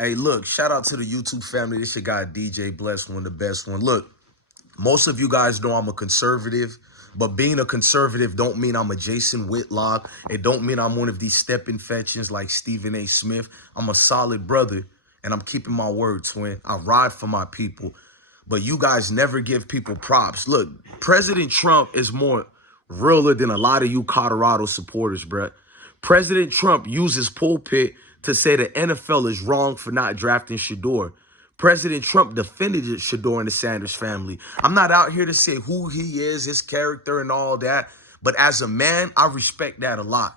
Hey, look, shout out to the YouTube family. This your guy DJ Bless, one of the best one. Look, most of you guys know I'm a conservative, but being a conservative don't mean I'm a Jason Whitlock. It don't mean I'm one of these step infections like Stephen A. Smith. I'm a solid brother, and I'm keeping my word, twin. I ride for my people, but you guys never give people props. Look, President Trump is more realer than a lot of you Colorado supporters, bruh. President Trump uses pulpit to say the NFL is wrong for not drafting Shedeur. President Trump defended Shedeur and the Sanders family. I'm not out here to say who he is, his character, and all that. But as a man, I respect that a lot.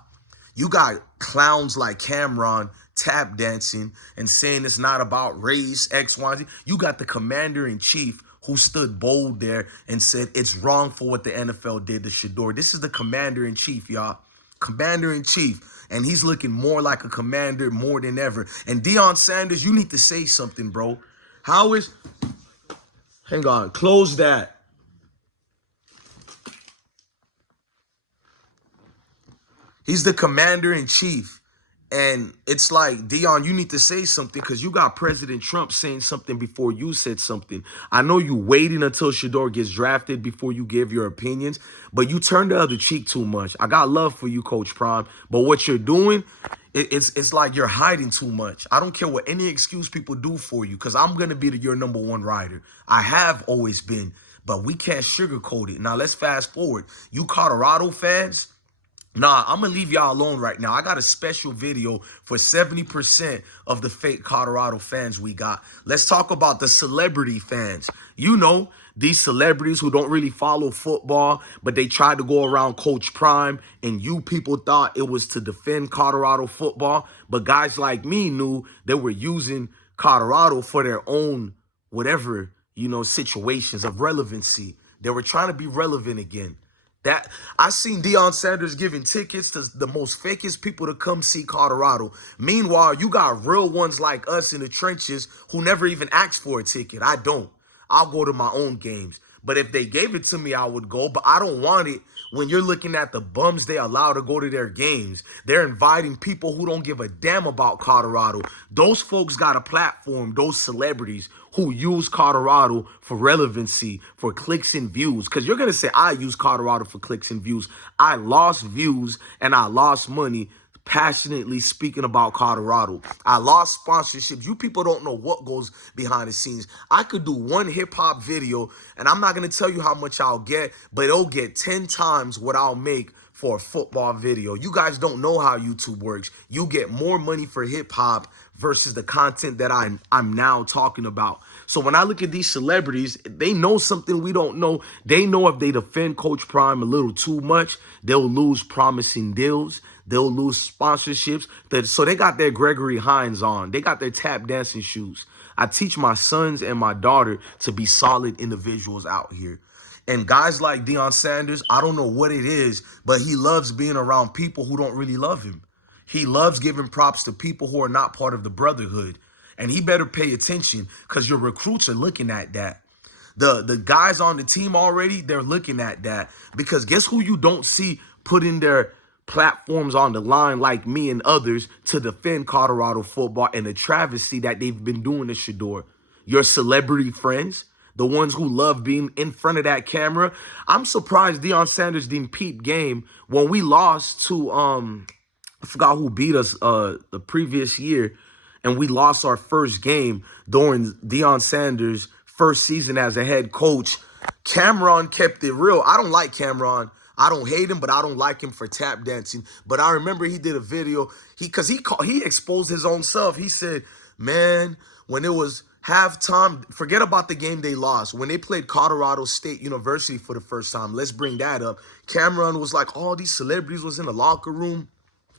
You got clowns like Cameron tap dancing and saying it's not about race, X, Y, Z. You got the commander in chief who stood bold there and said it's wrong for what the NFL did to Shedeur. This is the commander in chief, y'all. Commander in chief. And he's looking more like a commander more than ever. And Deion Sanders, you need to say something, bro. How is, hang on, close that. He's the commander in chief. And it's like, Deion, you need to say something because you got President Trump saying something before you said something. I know you waiting until Shedeur gets drafted before you give your opinions, but you turn the other cheek too much. I got love for you, Coach Prime, but what you're doing, it's like you're hiding too much. I don't care what any excuse people do for you because I'm going to be your number one rider. I have always been, but we can't sugarcoat it. Now, let's fast forward. You Colorado fans, nah, I'm going to leave y'all alone right now. I got a special video for 70% of the fake Colorado fans we got. Let's talk about the celebrity fans. You know, these celebrities who don't really follow football, but they tried to go around Coach Prime, and you people thought it was to defend Colorado football. But guys like me knew they were using Colorado for their own whatever, situations of relevancy. They were trying to be relevant again. That I seen Deion Sanders giving tickets to the most fakest people to come see Colorado. Meanwhile, you got real ones like us in the trenches who never even asked for a ticket. I don't. I'll go to my own games. But if they gave it to me, I would go. But I don't want it when you're looking at the bums they allow to go to their games. They're inviting people who don't give a damn about Colorado. Those folks got a platform, those celebrities who use Colorado for relevancy, for clicks and views. Because you're going to say, I use Colorado for clicks and views. I lost views and I lost money passionately speaking about Colorado. I lost sponsorships. You people don't know what goes behind the scenes. I could do one hip hop video and I'm not going to tell you how much I'll get, but it'll get 10 times what I'll make for a football video. You guys don't know how YouTube works. You get more money for hip hop versus the content that I'm now talking about. So when I look at these celebrities, they know something we don't know. They know if they defend Coach Prime a little too much, they'll lose promising deals. They'll lose sponsorships. So they got their Gregory Hines on. They got their tap dancing shoes. I teach my sons and my daughter to be solid individuals out here. And guys like Deion Sanders, I don't know what it is, but he loves being around people who don't really love him. He loves giving props to people who are not part of the brotherhood. And he better pay attention because your recruits are looking at that. The guys on the team already, they're looking at that. Because guess who you don't see putting their platforms on the line like me and others to defend Colorado football and the travesty that they've been doing to Shedeur? Your celebrity friends, the ones who love being in front of that camera. I'm surprised Deion Sanders didn't peep game when we lost to I forgot who beat us the previous year, and we lost our first game during Deion Sanders' first season as a head coach. Cameron kept it real. I don't like Cameron. I don't hate him, but I don't like him for tap dancing. But I remember he did a video. He exposed his own self. He said, man, when it was halftime, forget about the game they lost. When they played Colorado State University for the first time, let's bring that up. Cameron was like, all these celebrities was in the locker room.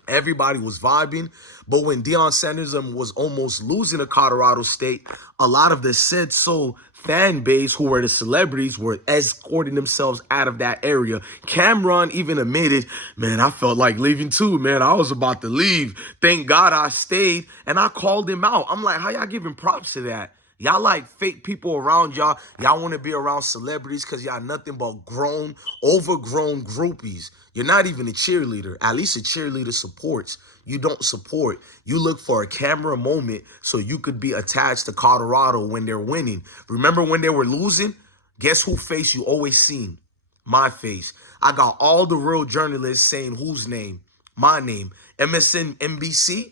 Everybody was vibing. But when Deion Sanders was almost losing to Colorado State, a lot of the said so fan base who were the celebrities were escorting themselves out of that area. Cameron even admitted, man, I felt like leaving too, man. I was about to leave. Thank God I stayed. And I called him out. I'm like, how y'all giving props to that? Y'all like fake people around y'all. Y'all want to be around celebrities because y'all nothing but grown, overgrown groupies. You're not even a cheerleader. At least a cheerleader supports. You don't support. You look for a camera moment so you could be attached to Colorado when they're winning. Remember when they were losing? Guess who face you always seen? My face. I got all the real journalists saying whose name? My name. MSN, NBC.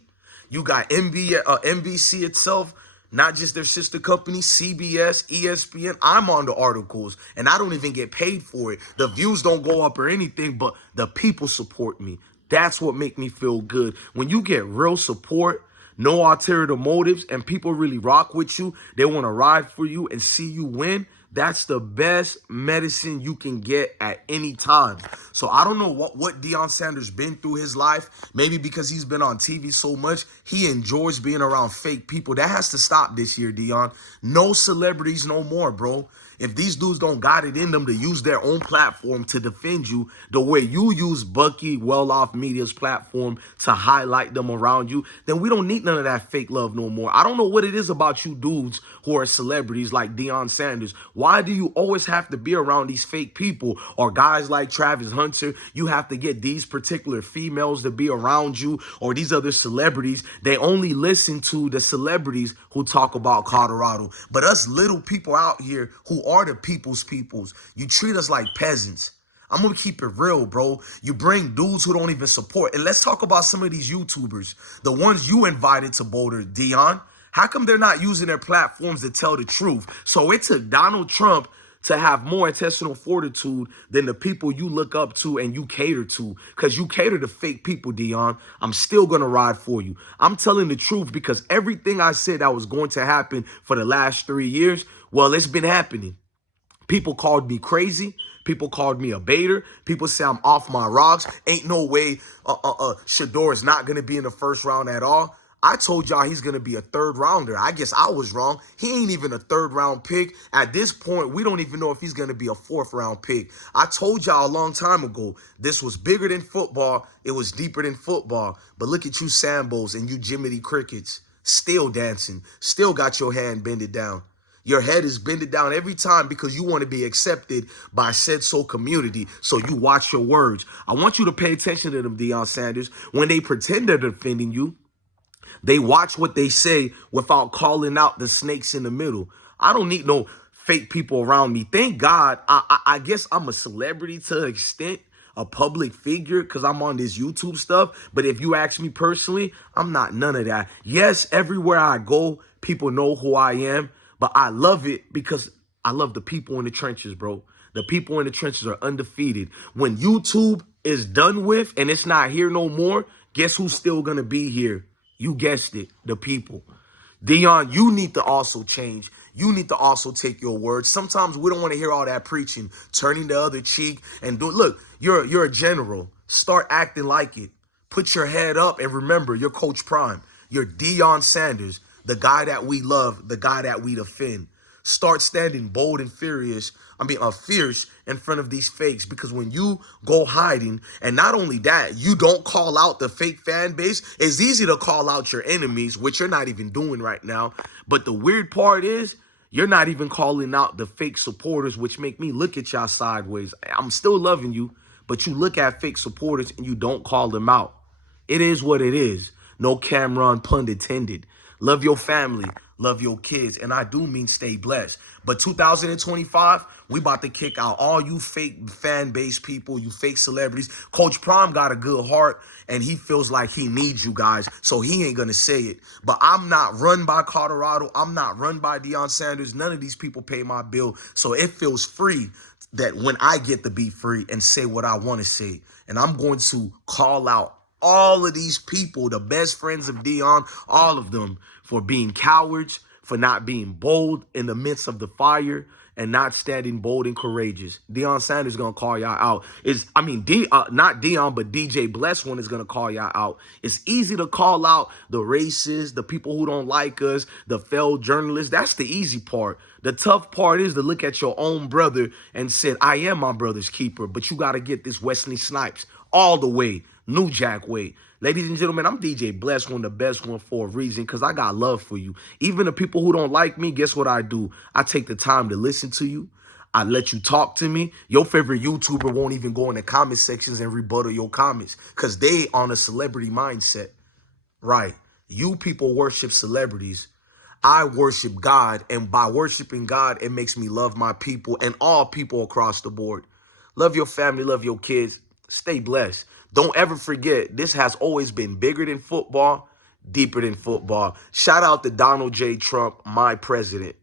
You got NBC itself, not just their sister company, CBS, ESPN. I'm on the articles, and I don't even get paid for it. The views don't go up or anything, but the people support me. That's what make me feel good. When you get real support, no ulterior motives, and people really rock with you, they want to ride for you and see you win. That's the best medicine you can get at any time. So I don't know what Deion Sanders been through his life. Maybe because he's been on TV so much, he enjoys being around fake people. That has to stop this year, Deion. No celebrities no more, bro. If these dudes don't got it in them to use their own platform to defend you the way you use Bucky Well-Off Media's platform to highlight them around you, then we don't need none of that fake love no more. I don't know what it is about you dudes who are celebrities like Deion Sanders. Why do you always have to be around these fake people or guys like Travis Hunter? You have to get these particular females to be around you or these other celebrities. They only listen to the celebrities who talk about Colorado. But us little people out here who are the people's, you treat us like peasants. I'm going to keep it real, bro. You bring dudes who don't even support. And let's talk about some of these YouTubers, the ones you invited to Boulder, Deion. How come they're not using their platforms to tell the truth? So it took Donald Trump to have more intestinal fortitude than the people you look up to and you cater to. Because you cater to fake people, Deion. I'm still going to ride for you. I'm telling the truth because everything I said that was going to happen for the last 3 years, well, it's been happening. People called me crazy. People called me a baiter. People say I'm off my rocks. Ain't no way Shedeur is not going to be in the first round at all. I told y'all he's going to be a third rounder. I guess I was wrong. He ain't even a third round pick. At this point, we don't even know if he's going to be a fourth round pick. I told y'all a long time ago, this was bigger than football. It was deeper than football. But look at you Sambos and you Jiminy Crickets. Still dancing. Still got your hand bended down. Your head is bended down every time because you want to be accepted by said so community. So you watch your words. I want you to pay attention to them, Deion Sanders. When they pretend they're defending you, they watch what they say without calling out the snakes in the middle. I don't need no fake people around me. Thank God. I guess I'm a celebrity to an extent, a public figure because I'm on this YouTube stuff. But if you ask me personally, I'm not none of that. Yes, everywhere I go, people know who I am. But I love it because I love the people in the trenches, bro. The people in the trenches are undefeated. When YouTube is done with and it's not here no more, guess who's still going to be here? You guessed it, the people. Deion, you need to also change. You need to also take your words. Sometimes we don't want to hear all that preaching, turning the other cheek and do. Look, you're a general. Start acting like it. Put your head up and remember, you're Coach Prime. You're Deion Sanders, the guy that we love, the guy that we defend. Start standing bold and fierce in front of these fakes because when you go hiding, and not only that, you don't call out the fake fan base. It's easy to call out your enemies, which you're not even doing right now. But the weird part is you're not even calling out the fake supporters, which make me look at y'all sideways. I'm still loving you, but you look at fake supporters and you don't call them out. It is what it is. No Cameron pun intended. Love your family. Love your kids. And I do mean stay blessed. But 2025, we about to kick out all you fake fan base people, you fake celebrities. Coach Prime got a good heart, and he feels like he needs you guys, so he ain't going to say it. But I'm not run by Colorado. I'm not run by Deion Sanders. None of these people pay my bill, so it feels free that when I get to be free and say what I want to say. And I'm going to call out all of these people, the best friends of Deion, all of them, for being cowards, for not being bold in the midst of the fire, and not standing bold and courageous. Deion Sanders is going to call y'all out. Not Deion, but DJ Bless one is going to call y'all out. It's easy to call out the racists, the people who don't like us, the failed journalists. That's the easy part. The tough part is to look at your own brother and say, I am my brother's keeper, but you got to get this Wesley Snipes all the way, New Jack way. Ladies and gentlemen, I'm DJ Bless, one of the best one for a reason, because I got love for you. Even the people who don't like me, guess what I do? I take the time to listen to you. I let you talk to me. Your favorite YouTuber won't even go in the comment sections and rebuttal your comments because they on a celebrity mindset. Right. You people worship celebrities. I worship God. And by worshiping God, it makes me love my people and all people across the board. Love your family, love your kids. Stay blessed. Don't ever forget, this has always been bigger than football, deeper than football. Shout out to Donald J. Trump, my president.